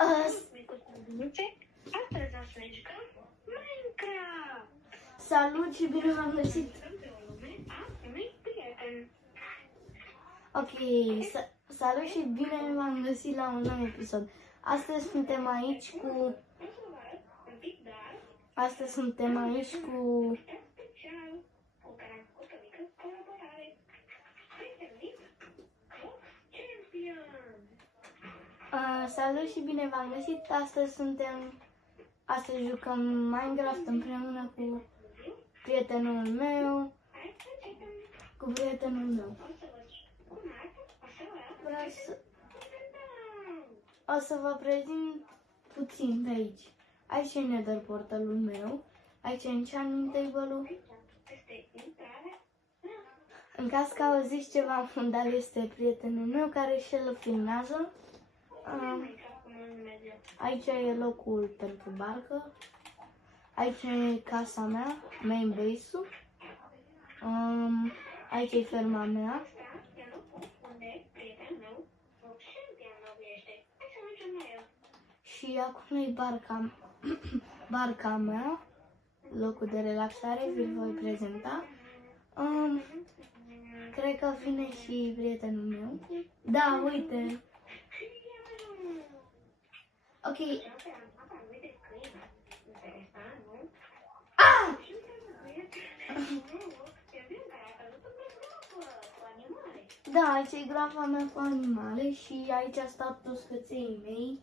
Astăzi o să jucăm Minecraft. Salut și bine v-am găsit! Ok, salut și bine v-am găsit la un nou episod. Astăzi suntem aici cu... Salut și bine v-am găsit! Astăzi jucăm Minecraft împreună cu prietenul meu. O să vă prezint puțin de aici. Aici e Nether portalul meu. Aici e enchantment table-ul. În caz că auziți ceva fundal, este prietenul meu care și el filmează. Aici e locul pentru barcă. Aici e casa mea, main base-ul. Aici e ferma mea. Și acum e barca mea, locul de relaxare, vi-l voi prezenta. Cred că vine și prietenul meu. Da, uite. Ok. Ah! Da, aici e groapa mea cu animale și aici stau toți căței mei,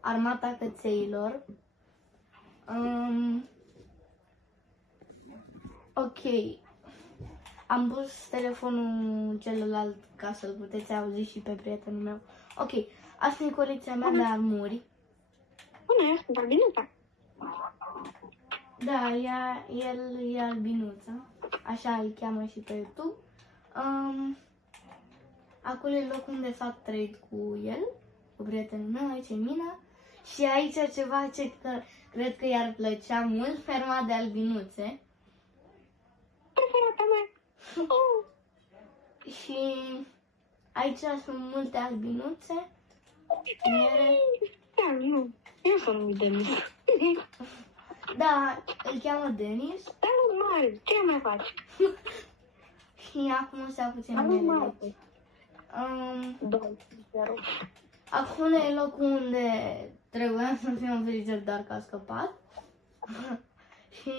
armata cățeilor. Ok. Am pus telefonul celălalt ca să-l puteți auzi și pe prietenul meu. Ok, asta e colecția mea de armuri. Bună, sunt albinuța. Da, el e albinuța. Așa îl cheamă și pe YouTube. Acolo e locul unde fac trade cu el, cu prietenul meu, aici e mina. Și aici ceva ce cred că i-ar plăcea mult, ferma de albinuțe. Preferata mea. Și aici sunt multe albinuțe. Miere. Da, nu. Eu sunt numit Denis. Da, îl cheamă Denis. Dar nu mare, ce mai faci? Și acum se apuce Nu miere. mare. Acum e locul unde trebuia să fie un frigider, dar că a scăpat. Și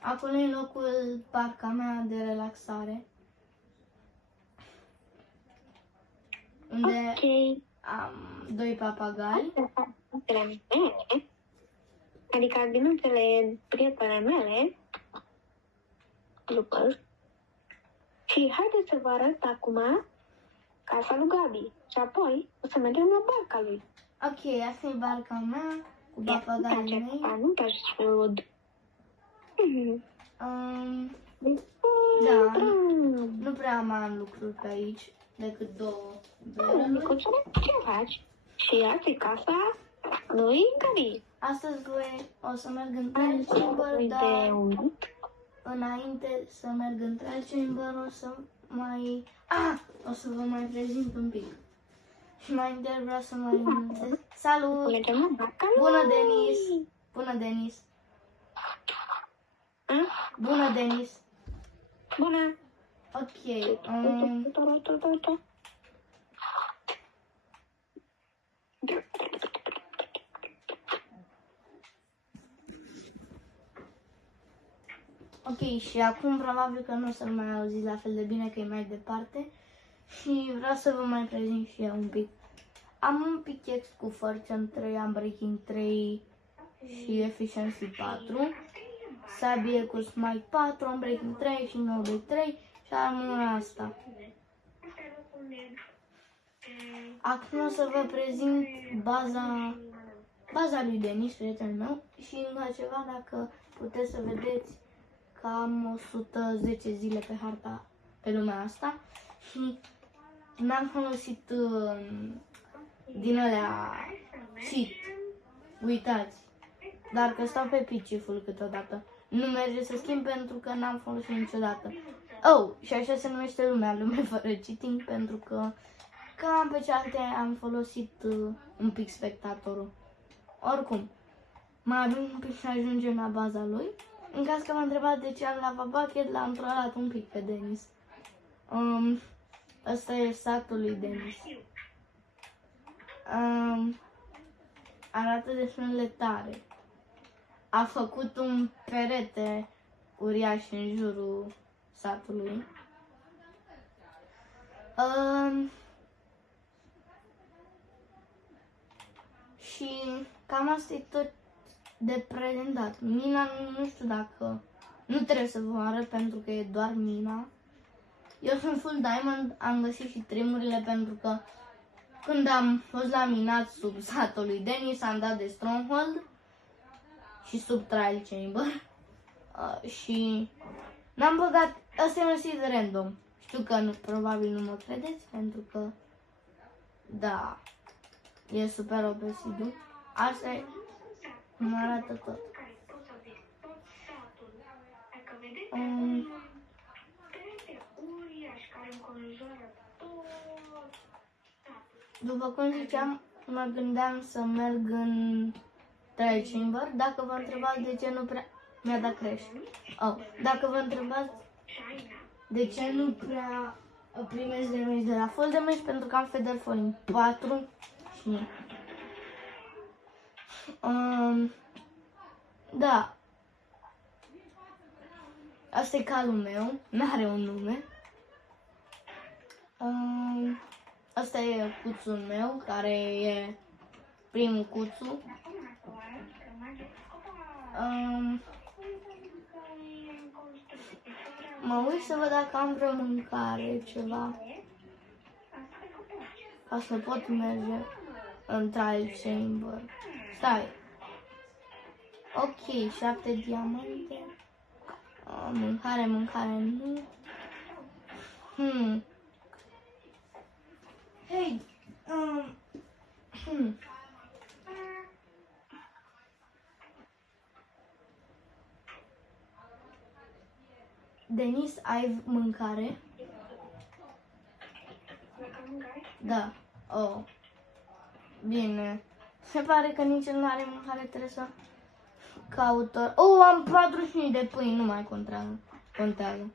acolo e locul parca mea de relaxare. Unde am doi papagali. Adică albinuțele prietene mele. Lucruri. Și haideți să vă arăt acum casa lui Gabi. Și apoi o să mergem la barca lui. Ok, asta e barca mea cu papagalii mei. Nu-mi place să rud. Da, nu prea am lucruri pe aici, decât două bareluri. Ce faci? Și asta e casa lui Gabi. Astăzi o să merg între el chamber, dar înainte să merg între el chamber o să o să vă mai prezint un pic. Și mai întâi vreau să mai anunțez. Salut! Bună, Denis! Bună, Denis! Bună, Denis! Bună! Ok. Ok, și acum probabil că nu o să-l mai auziți la fel de bine, că e mai departe. Și vreau să vă mai prezint și eu un pic. Am un pickaxe cu Fortune 3, am Breaking 3 și Efficiency 4. Sabie cu Smite 4, am Breaking 3 și Noble 3 și armura asta. Acum o să vă prezint baza lui Denis, prietenul meu, și încă ceva, dacă puteți să vedeți că am 110 zile pe harta, pe lumea asta și n-am folosit din alea cheat, uitați, dar că stau pe pitch-ul câteodată. Nu merge să schimb pentru că n-am folosit niciodată. Oh, și așa se numește lumea fără cheating, pentru că cam pe cealaltă am folosit un pic spectatorul. Oricum, mai avem un pic să ajungem la baza lui. În caz că m-a întrebat de ce am lava bucket, l-am trollat un pic pe Denis. Ăsta e satul lui Denis. Arată destul de tare. A făcut un perete uriaș în jurul satului. Și cam asta e tot de prezentat. Mina nu știu dacă nu trebuie să vă arăt pentru că e doar mina. Eu sunt full diamond, am găsit și trimurile pentru că când am fost la minat sub satul lui Denis am dat de stronghold și sub trial chamber și n-am băgat, asta e un seed random. Știu că probabil nu mă credeți pentru că da, e super OP seed-ul. Asta e, cum arată tot. După cum ziceam, mă gândeam să merg în trial chamber. Dacă vă întrebați de ce nu prea... Mi-a dat crash. Dacă vă întrebați de ce nu prea primesc damage de la full damage, pentru că am Feather Falling 4 și... da. Asta e calul meu, n-are un nume. Asta e cuțul meu, care e primul cuțu. Mă uit să văd dacă am vreo mâncare, ceva. Ca să pot merge în trial chamber. Stai. Ok, 7 diamante. Mâncare, nu. Hei, Denis, ai mâncare? Da. Bine. Se pare că nici el nu are mâncare, trebuie să caută. Am 45 de pâini, nu mai contează.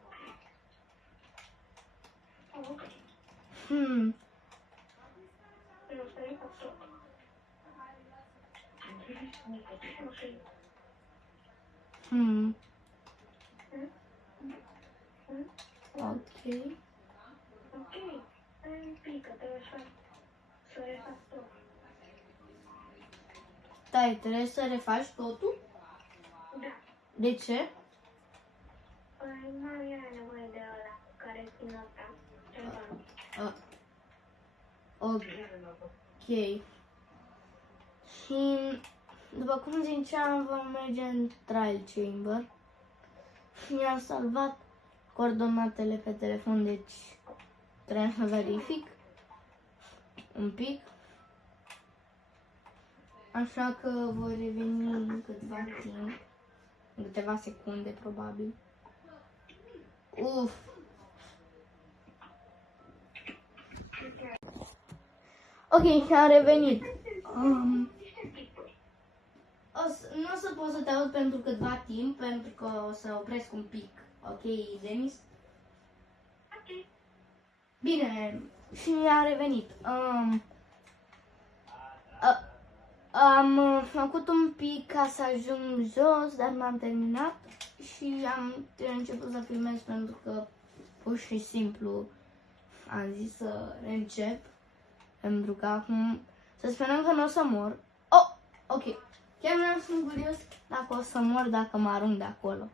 Ok. Stai, trebuie să refaci totul? Da. De ce? Păi mai e nevoie de ăla care ține asta. Ok. Și după cum ziceam, vom merge în trial chamber. Mi-a salvat coordonatele pe telefon, deci trebuie să verific un pic. Așa că voi reveni în câteva timp, în câteva secunde probabil. Ok, am revenit. Nu o să pot să te aud pentru câtva timp, pentru că o să opresc un pic. Ok, Denis? Ok. Bine, și am revenit. Am făcut un pic ca să ajung jos, dar m-am terminat și am început să filmez pentru că pur și simplu am zis să reîncep. Pentru că acum să sperăm că nu o să mor. Ok. Chiar vreau să sunt curios dacă o să mor dacă mă arunc de acolo.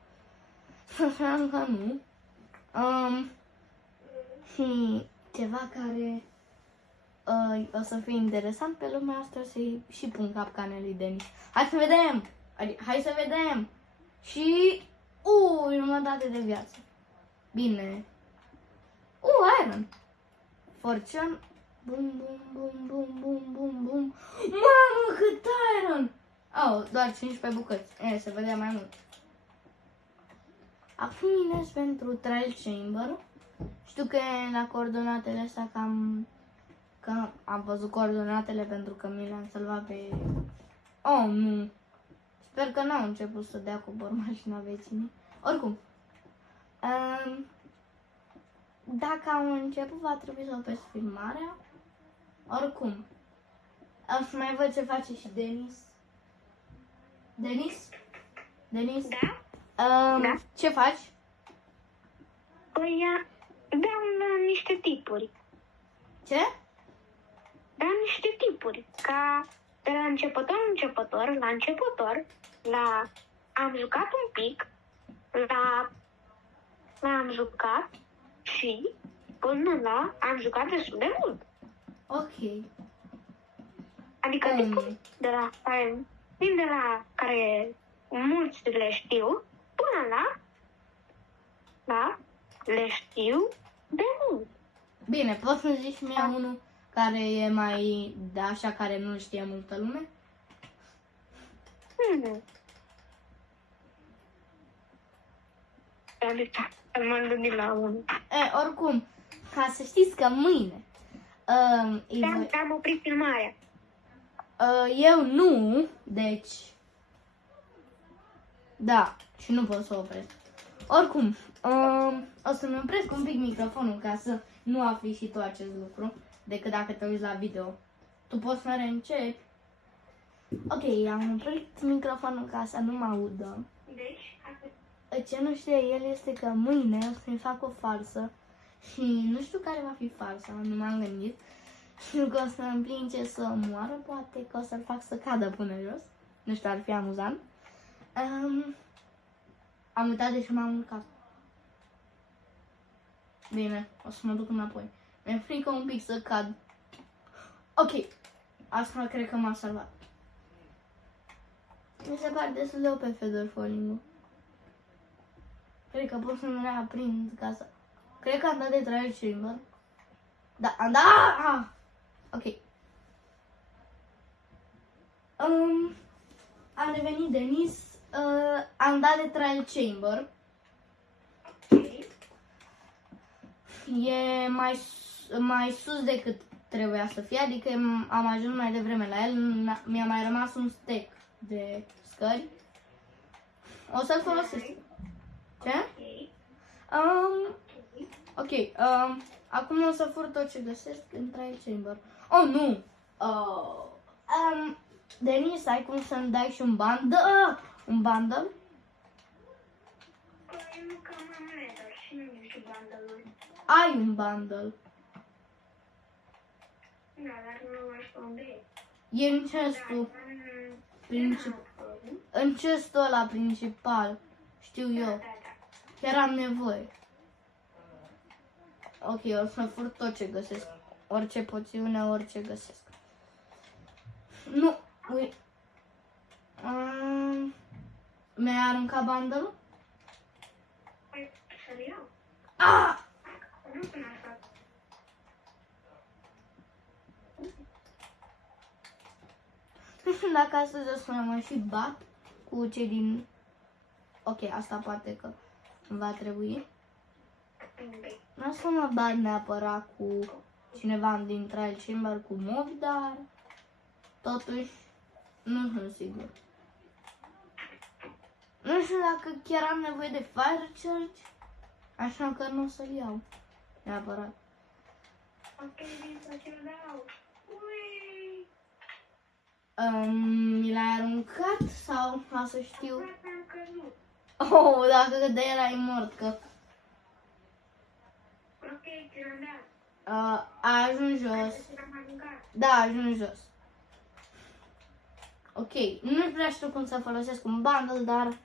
Să sperăm că nu. Și ceva care o să fie interesant pe lumea asta, să-i și pun capcanele lui Denis. Hai să vedem! Hai să vedem! Și... jumătate de viață. Bine. Iron. Fortune. Bum, bum, bum, bum, bum, bum, bum. Mamă, cât iron! Doar 15 bucăți. Se vedea mai mult. Acum minez pentru trial chamber. Știu că la coordonatele astea cam că am văzut coordonatele pentru că mi le-am salvat pe... Oh, nu. Sper că n-au început să dea cu mașina vecinii. Oricum. Dacă au început, va trebui să opresc filmarea. Oricum. O să mai văd ce face și Denis. Denis? Denis? Da? Da. Ce faci? Păi, dau niște tipuri. Ce? Dau niște tipuri. Ca de la începător, la am jucat un pic, la am jucat și până la am jucat destul de mult. Ok. Adică de la care mulți le știu până la le știu de mult. Bine, poți să zici mie unul care e mai de așa, care nu știe multă lume? Adică m-am gândit la unul. Oricum, ca să știți că mâine Am oprit filmarea. eu nu, deci da, și nu pot să opresc. Oricum, o să-mi opresc un pic microfonul ca să nu afli și tu acest lucru, decât dacă te uiți la video. Tu poți să reîncepi. Ok, am oprit microfonul ca să nu mă audă. Deci, Ce nu știe el este că mâine o să-mi fac o farsă și nu știu care va fi farsa, nu m-am gândit. Știu că o să împinge să moară, poate că o să-l fac să cadă până jos. Nu știu, ar fi amuzant. Am uitat de ce m-am urcat. Bine, o să mă duc înapoi. Mi-e frică un pic să cad. Ok, asta cred că m-a salvat. Mi se pare destul de OP Feather Falling-ul. Cred că pot să-mi reaprind ca să... Cred că am dat de trial chamber. Da, am dat... Ok. A revenit Denis. Am dat de trial chamber. E mai sus decât trebuia să fie, adică am ajuns mai devreme la el, mi-a mai rămas un stack de scări. O să-l folosesc. Ce? Ok, acum o să fur tot ce găsesc în trial chamber. Oh, nu! Denis, ai cum să-mi dai și un bundle? Un bundle? nu cam am dar și nu știu bundle-ul. Ai un bundle. Da, dar nu știu unde e. E în chestul în chestul ăla principal. Știu eu. Chiar am nevoie. Ok, o să fur tot ce găsesc. Orice poțiune, orice găsesc. Nu, ui. Mi-ai aruncat bundle-ul? Păi, să-l iau. Nu până așa. Nu știu dacă astăzi o să mă și bat cu cei din... Ok, asta poate că va trebui. Nu o să mă bat neapărat cu cineva din trial chamber cu mob, dar totuși nu sunt sigur. Nu știu dacă chiar am nevoie de fire charge, așa că nu o să-l iau neapărat. Ok, bine să ce-l dau. Ui! Mi l-ai aruncat sau o să știu? Am căzut. Oh, dacă de erai mort, că... Ok, ți-l-am dat. A ajuns jos. Ți-l-am aruncat. Da, a ajuns jos. Ok, nu prea știu cum să folosesc un bundle, dar...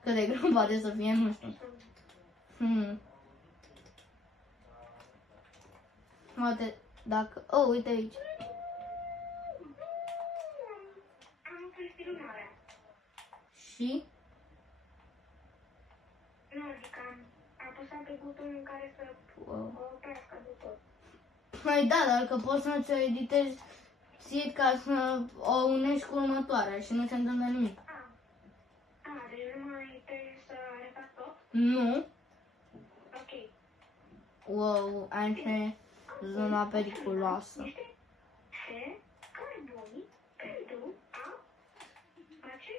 cât de greu poate să fie, nu știu. Poate dacă... Oh, uite aici. Am oprit filmarea. Și? Nu, adică am apăsat pe butonul în care să oprească de tot. Păi da, dar că poți să ți-o editezi ție ca să o unești cu următoarea și nu se întâmplă nimic. Deci nu mai trebuie să refac tot? Nu. Ok. Wow, ai zona periculoasă. niște carboni pentru a face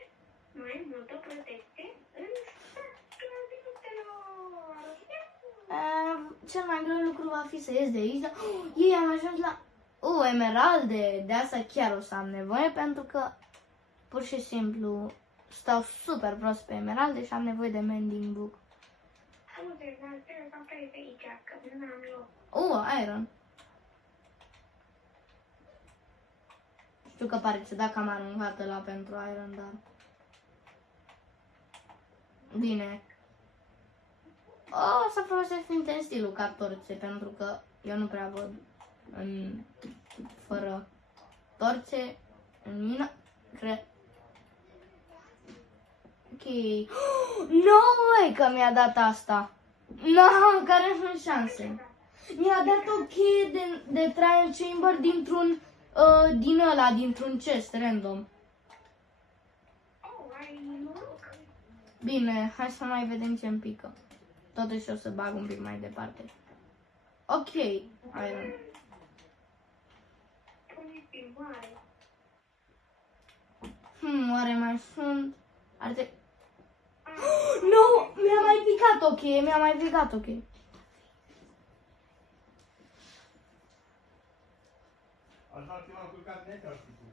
mai multă protecție în satul viruselor. Cel mai greu lucru va fi să ies de aici, dar ei am ajuns la emeralde, de asta chiar o să am nevoie, pentru că pur și simplu stau super prost pe emeralde și am nevoie de mending book. Auzi, dar trebuie să pleci de aici, că nu am eu. Iron. Știu că pare ciudat că am aruncat la pentru Iron, dar... Bine. O să folosesc Flint stilul ca torțe, pentru că eu nu prea văd fără torțe în mină. Cred. Ok. No way că mi-a dat asta. No, care sunt șanse? Mi-a dat o cheie de trial chamber dintr-un chest random. Bine, hai să mai vedem ce-mi pică. Totuși o să bag un pic mai departe. Ok, Iron. Oare mai sunt? Nu, mi-a mai picat o cheie, mi-a mai picat o cheie. Așa ți m-am culcat net, aș fi tu.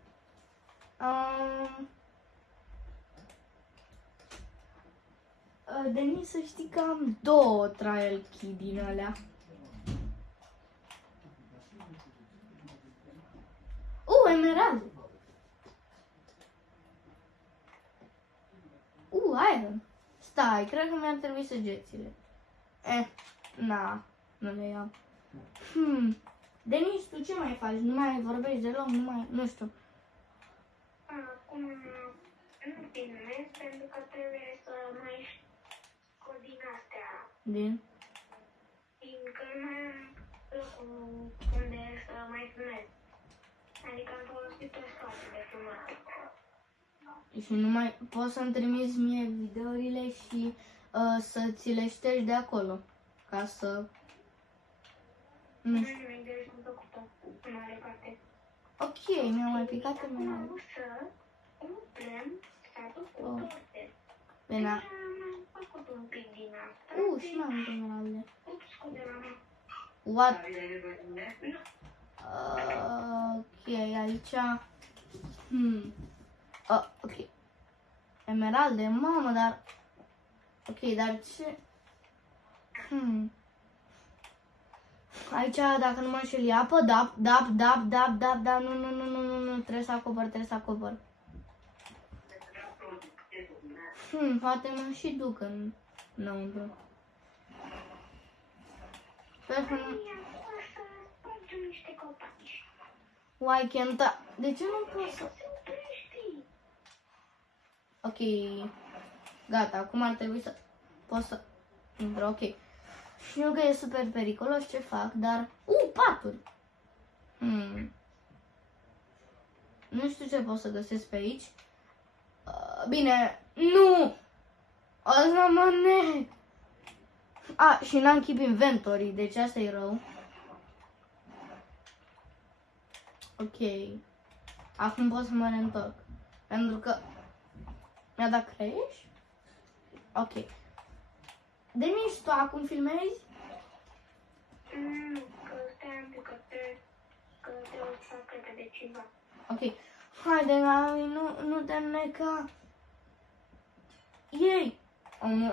Denis, să știi că am 2 trial key din alea. Emerald! Iron! Stai, cred că mi-ar trebui săgețile. Nu le iau. Denis, tu ce mai faci? Nu mai vorbești deloc? Nu știu. Acum nu filmez pentru că trebuie să mai scot din astea. Fiindcă nu mai am locul unde să mai filmez. Adică am folosit tot spațiul de filmat. Și nu mai poți să-mi trimiți mie videourile și să ți le ștergi de acolo. Ca să... Nu știu. Ok, mi-a mai picat emerald. Să umplem satul cu torte. Bine. Am făcut un pic din asta. Și mai multe emeralde. Scuze, mama. What? Ok, aici... ok. Emeralde, mamă, dar... Ok, dar ce... Aici, dacă nu mă înșel, e apă, nu, trebuie să acopăr. Poate mă și duc înăuntru. Sper că nu... Why can't De ce nu pot să... Ok. Gata, acum ar trebui să... Pot să... Intru, ok. Știu că e super periculos ce fac, dar... paturi! Nu știu ce pot să găsesc pe aici. Bine, nu! Asta mă ne... Și n-am keep inventory, deci asta e rău. Ok. Acum pot să mă reîntorc. Pentru că... Mi-a dat crash? Ok. Denis, tu acum filmezi? Nu, că stai un pic, că trebuie să fac de ceva. Ok. Haide, mami, nu te înneca. Ei! Nu.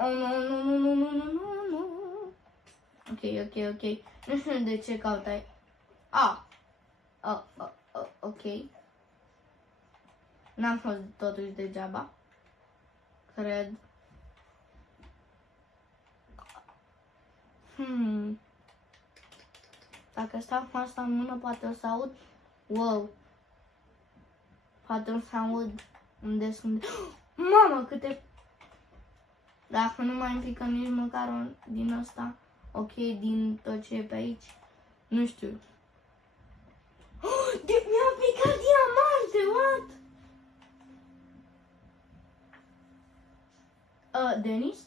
Ok. Nu știu de ce cautai. Ok. N-am fost totuși degeaba. Cred. Dacă stau cu asta în mână, poate o să aud. Wow. Poate o să aud unde sunt. Mamă, câte... Dacă nu mai pică nici măcar un din ăsta. Ok, din tot ce e pe aici. Nu știu. Mi-a picat diamante, what? Denis?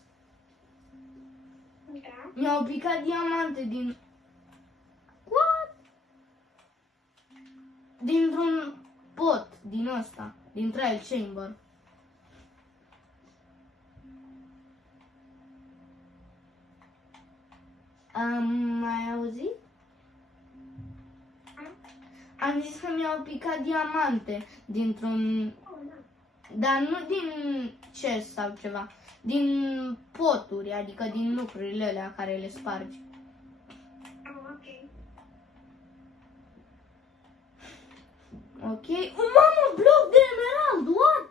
Da? Mi-au picat diamante din... What? dintr-un pot din ăsta, din trial chamber. Mai auzit? Am zis că mi-au picat diamante dintr-un... Dar nu din chest sau ceva, din poturi, adică din lucrurile alea care le spargi. Ok. Ok. Mamă, bloc de emerald, what?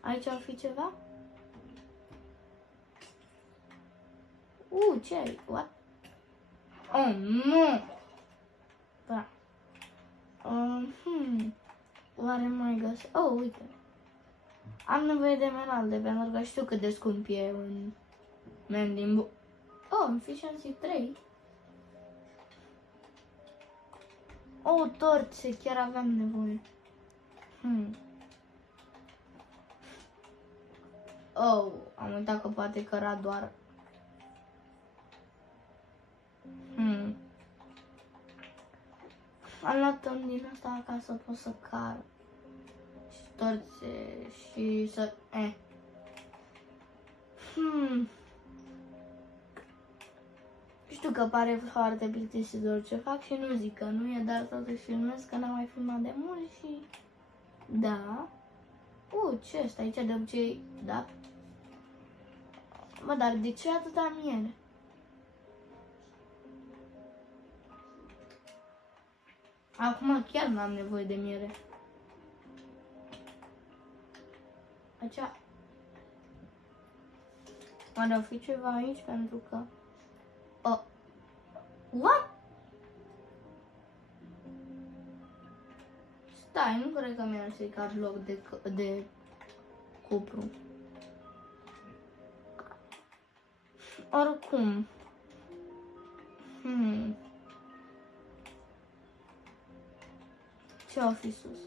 Aici ar fi ceva? Ce ai? What? Oh, nu! Da. Oare mai găsesc? Oh, uite. Am nevoie de emeralde, pentru că știu cât de scump e un mending book. Oh, efficiency 3. Oh, torțe, chiar aveam nevoie. Oh, am uitat că poate căra doar. Am luat un din asta ca să pot să car. Și torțe și să... Știu că pare foarte plictisitor ce fac și nu zic că nu e, dar totuși filmez că n-am mai filmat de mult și... Da. Ce este aici de obicei? Da. Bă, dar de ce atâta miere? Acum chiar n-am nevoie de miere. Aici... Oare o fi ceva aici pentru că... What? Stai, nu cred că mi-ar strica bloc de cupru. Oricum. Ce-o fi sus?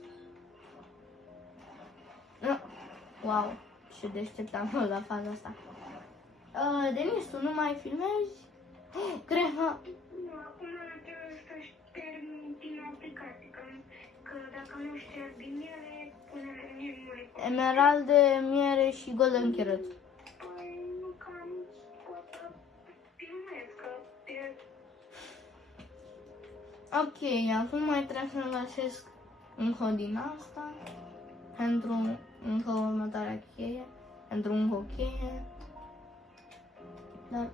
Wow, ce deștept am fost la faza asta. Denis, tu nu mai filmezi? Cred că... Acum trebuie să-și termin din aplicație, că dacă nu șterg din ele, pune-le nici nu le pot. Emeralde, miere și golden carrot. Păi, nu cam pot să filmez, că e... Ok, acum mai trebuie să găsesc încă din asta, pentru încă următoarea cheie, pentru încă o cheie, dar,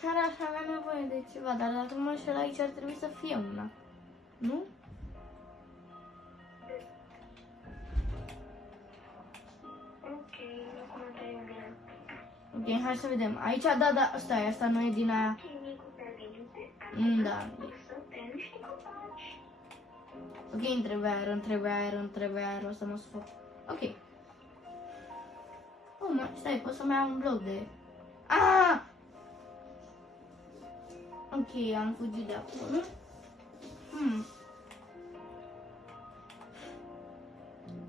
chiar aș avea nevoie de ceva, dar dacă mă înșel aici ar trebui să fie una, nu? Ok, acum trebuie bine. Ok, hai să vedem, aici, da, stai, asta nu e din aia, da. Ok, îmi trebuie aer, o să mă sufoc. Ok. Stai, pot să mai am un bloc de... Ok, am fugit de acolo.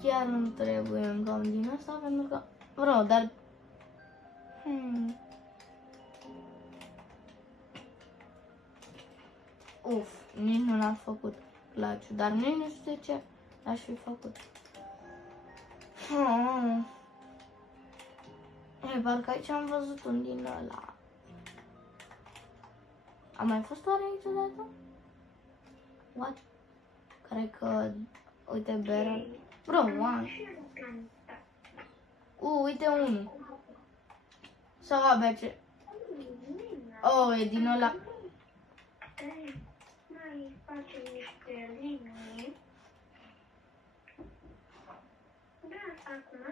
Chiar îmi trebuie încă un din asta, pentru că... Vreau, dar... Nici nu l-am făcut placiu, dar nici nu știu de ce l-aș fi făcut. Parcă aici am văzut un din ăla. A mai fost oare aici odată? What? Cred că... Uite, barrel. Bro, one. Uite unul. Sau abia ce... e din ăla. Mai facem niște linii. Da, acum,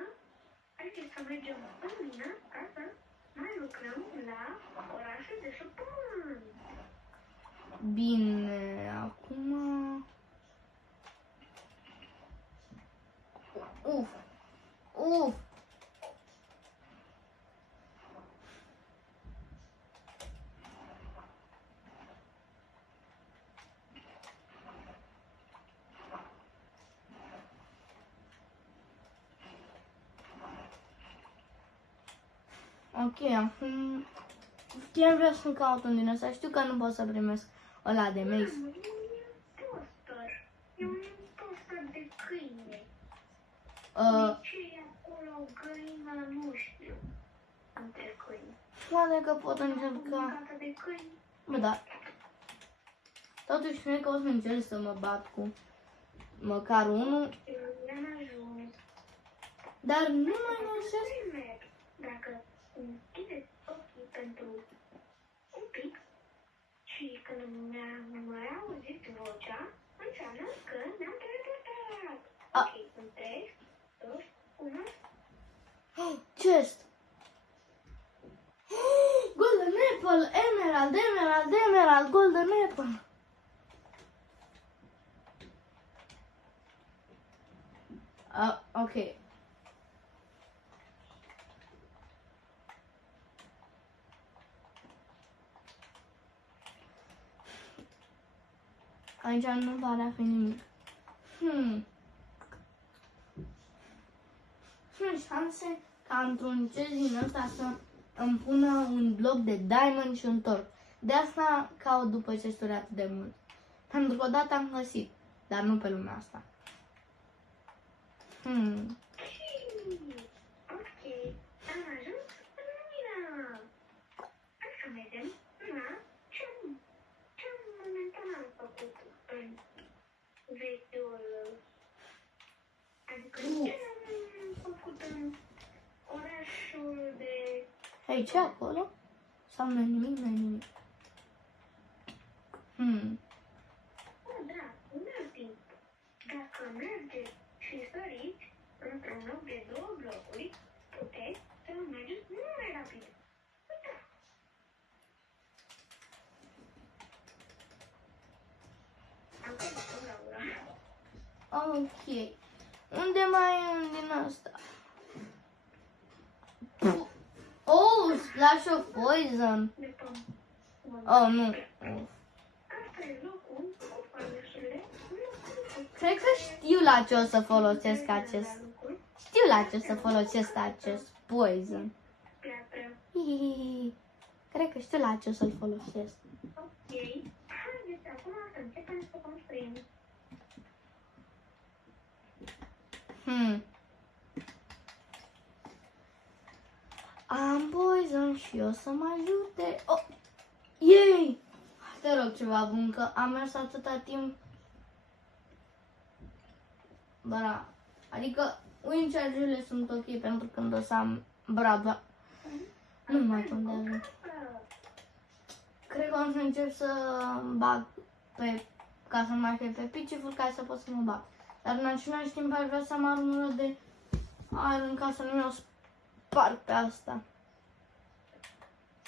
haideți să mergem în mine ca să mai lucrăm la orașul de șopân. Bine, acum... Uf! Ok, acum chiar vreau să caut un din ăsta. Știu că nu pot să primesc ăla de mace. E un impostor. E un impostor de câine. De ce e acolo o găină, nu știu, între câini? Poate că pot încerca. Mâncată de câini. Bă, da. Totuși, cred că o să încerc să mă bat cu măcar unul. I-am ajuns. Dar nu mai reușesc. Dacă închideți ochii pentru un pic și când mi-am mai auzit vocea, înseamnă că ne-am teleportat. Ok, în 3, 2, 1. Chest! Golden apple! Emerald, emerald, emerald! Golden apple! Ok. Aici nu pare a fi nimic. Sunt șanse ca într-un chest din ăsta să îmi pună un bloc de diamond și un torc. De asta caut după chesturi atât de mult. Pentru că odată am găsit, dar nu pe lumea asta. Ok, am ajuns în mină. Hai să vedem ce momentan am făcut în vechiul, adică ce am făcut în orașul de... Hei, ce acolo? Sau nu e nimic, nu e nimic. Da, un alt timp. Dacă mergeți și săriți într-un loc de 2 blocuri, puteți să mergeți mult mai rapid. Uite. Am căzut la ura. Ok. Unde mai e un din ăsta? Oh, splash of poison. De pom. Oh, nu. Asta e locul cu farmeșurile. Cred că știu la ce o să folosesc acest. Știu la ce o să folosesc acest poison. Piatră. Hihihi. Cred că știu la ce o să-l folosesc. Ok. Haideți acum să începem să construim. Am poison și o să mă ajute. Oh! Yay! Te rog ceva bun, că am mers atâta timp. Bra. Adică wind charge-urile sunt ok pentru când o să am brava. Nu mai contează. Cred că o să încep să bag pe, ca să mai fie pe piciful ca să pot să mă bag. Dar în același timp ar vrea să am armură de iron ca să nu mi-o sparg pe asta.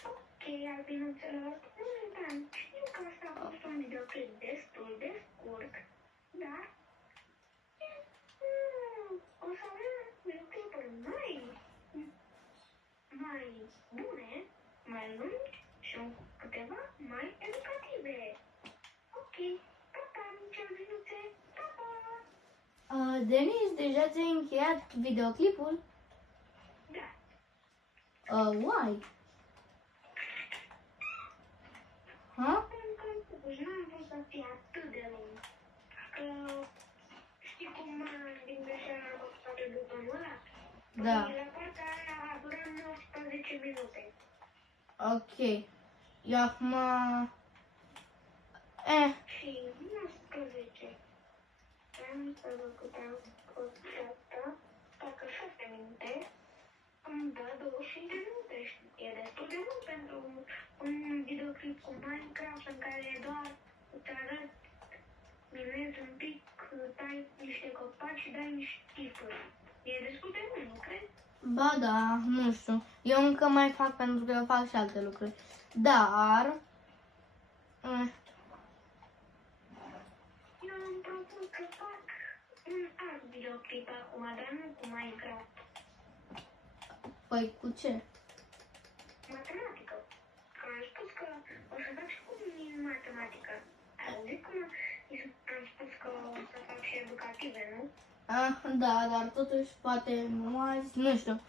Ok, albinuțelor, momentan știu că asta a fost un videoclip destul de scurt, dar o să avem videoclipuri mai bune, mai lungi și câteva mai educative. Ok, pa, pa, mici albinuțe, pa, pa! Denis, deja ți-ai încheiat videoclipul? Da. Why? Huh? Pentru că n-am vrut să fie atât de lung. Că știi cum din greșeală am făcut toate butonul ăla? Da. La partea aia a durat 19 minute. Ok. Eu acum... Și 19. Am să văd cât am fost asta. Dacă 6 minute, îmi dă 25 de minute. E destul de mult pentru un videoclip cu Minecraft în care doar îți arăt, minezi un pic, tai niște copaci și dai niște tipuri. E destul de mult, nu crezi? Ba da, nu știu. Eu încă mai fac pentru că eu fac și alte lucruri. Dar... Eu îmi propun să fac un alt videoclip acum, dar nu cu Minecraft. Păi cu ce? Matematică. Am spus că o să fac și cu matematică. Ai auzit cum am spus că o să fac și educative, nu? Da, dar totuși poate nu azi, nu știu.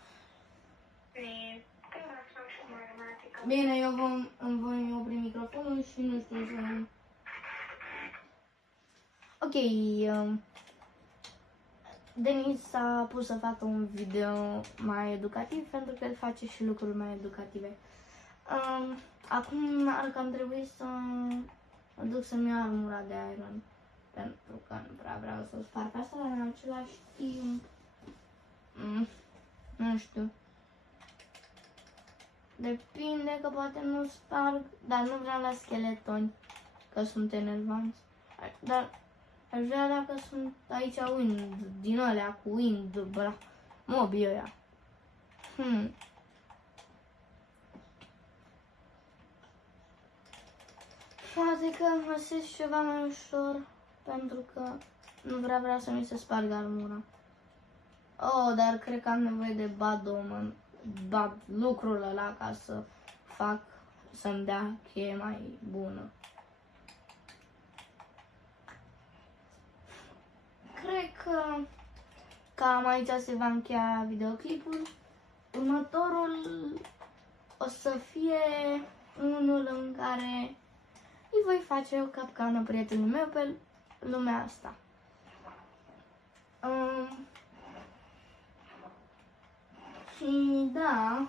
Că asta Bine, eu îmi voi opri microfonul și nu știu să... Ok, Denis s-a pus să facă un video mai educativ pentru că el face și lucruri mai educative. Acum ar cam trebui să mă duc să-mi iau armura de iron, pentru că nu prea vreau să o sparg asta, dar în același timp, nu știu. Depinde că poate nu sparg, dar nu vreau la scheletoni, că sunt enervanți. Dar aș vrea dacă sunt aici wind, din alea cu wind, bla, mobii ăia. Poate că găsesc ceva mai ușor, pentru că nu vreau să mi se spargă armura. Oh, dar cred că am nevoie de lucrul ăla ca să fac, să-mi dea cheie mai bună. Cred că cam aici se va încheia videoclipul. Următorul o să fie unul în care îi voi face o capcană prietenului meu pe lumea asta. Și da,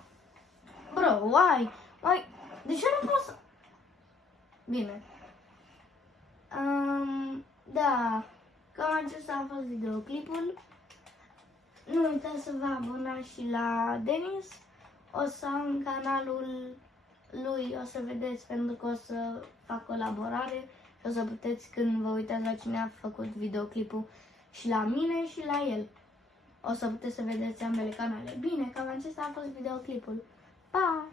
bro, why? De ce nu pot să... Bine. Da, cam acesta a fost videoclipul. Nu uitați să vă abonați și la Denis. O să am canalul lui, o să vedeți, pentru că o să fac colaborare și o să puteți, când vă uitați la cine a făcut videoclipul, și la mine și la el. O să puteți să vedeți ambele canale. Bine, cam acesta a fost videoclipul. Pa!